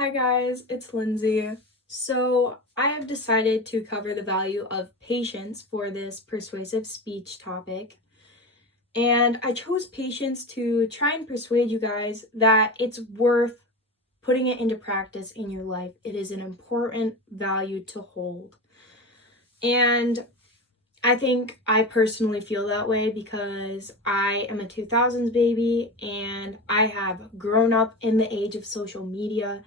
Hi guys, it's Lindsay. So I have decided to cover the value of patience for this persuasive speech topic. And I chose patience to try and persuade you guys that it's worth putting it into practice in your life. It is an important value to hold. And I think I personally feel that way because I am a 2000s baby and I have grown up in the age of social media.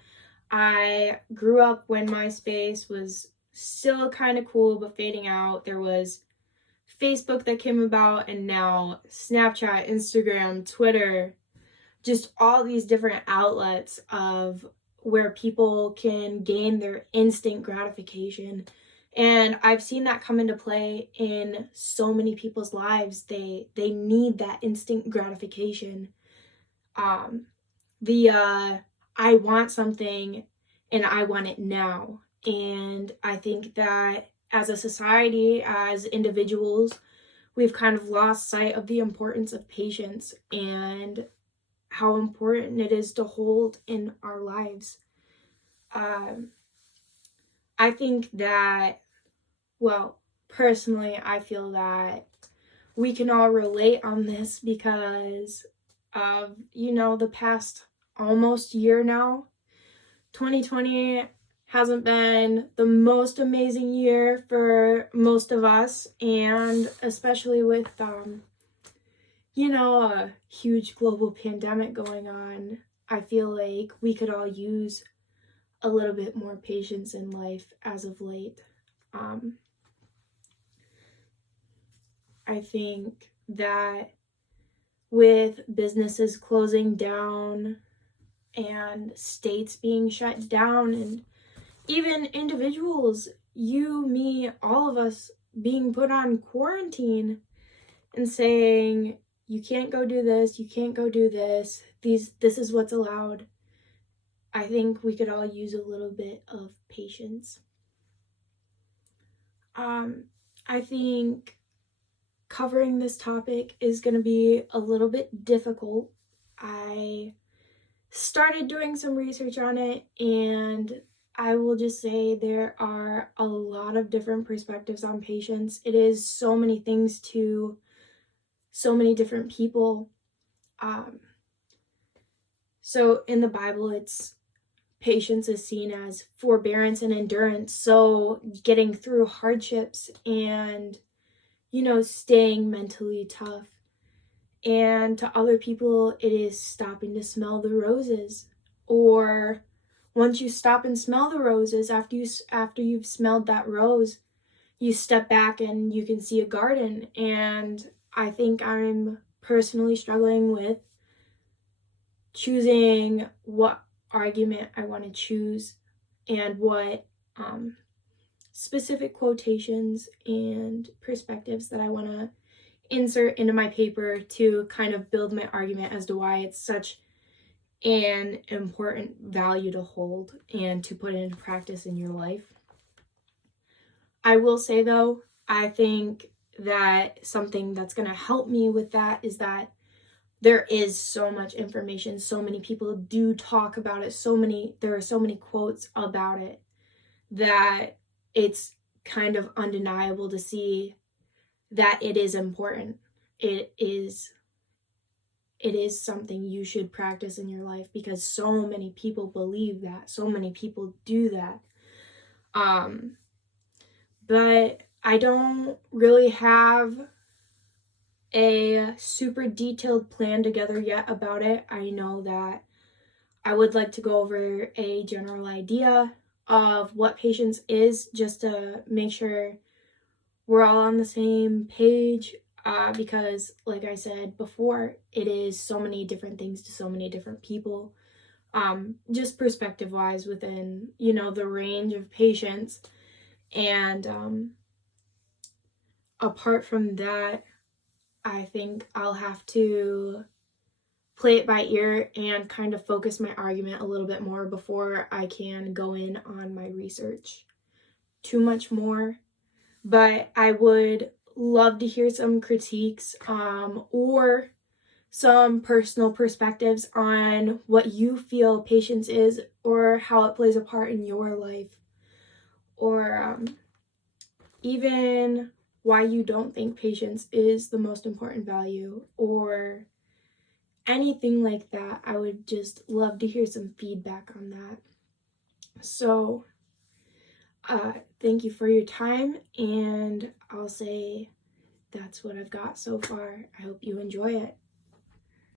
I grew up when MySpace was still kind of cool but fading out. There was Facebook that came about, and now Snapchat, Instagram, Twitter, just all these different outlets of where people can gain their instant gratification. And I've seen that come into play in so many people's lives. They need that instant gratification. Um, the I want something and I want it now. And I think that as a society, as individuals, we've kind of lost sight of the importance of patience and how important it is to hold in our lives. I think that, well, personally, I feel that we can all relate on this because of, the past almost year now. 2020 hasn't been the most amazing year for most of us, and especially with, a huge global pandemic going on, I feel like we could all use a little bit more patience in life as of late. I think that with businesses closing down and states being shut down and even individuals, you, me, all of us being put on quarantine and saying, you can't go do this, you can't go do this, this is what's allowed. I think we could all use a little bit of patience. I think covering this topic is going to be a little bit difficult. I started doing some research on it, and I will just say there are a lot of different perspectives on patience. It is so many things to so many different people. So in the Bible, it's patience is seen as forbearance and endurance. So getting through hardships and, staying mentally tough. And to other people, it is stopping to smell the roses. Or once you stop and smell the roses, after you've smelled that rose, you step back and you can see a garden. And I think I'm personally struggling with choosing what argument I want to choose and what specific quotations and perspectives that I want to insert into my paper to kind of build my argument as to why it's such an important value to hold and to put into practice in your life. I will say though, I think that something that's going to help me with that is that there is so much information, so many people do talk about it, there are so many quotes about it that it's kind of undeniable to see that it is important. It is something you should practice in your life because so many people believe that, so many people do that. But I don't really have a super detailed plan together yet about it. I know that I would like to go over a general idea of what patience is just to make sure we're all on the same page because, like I said before, it is so many different things to so many different people. Just perspective-wise within, the range of patience. And apart from that, I think I'll have to play it by ear and kind of focus my argument a little bit more before I can go in on my research too much more. But I would love to hear some critiques or some personal perspectives on what you feel patience is, or how it plays a part in your life, or even why you don't think patience is the most important value, or anything like that. I would just love to hear some feedback on that. So thank you for your time, and I'll say that's what I've got so far. I hope you enjoy it.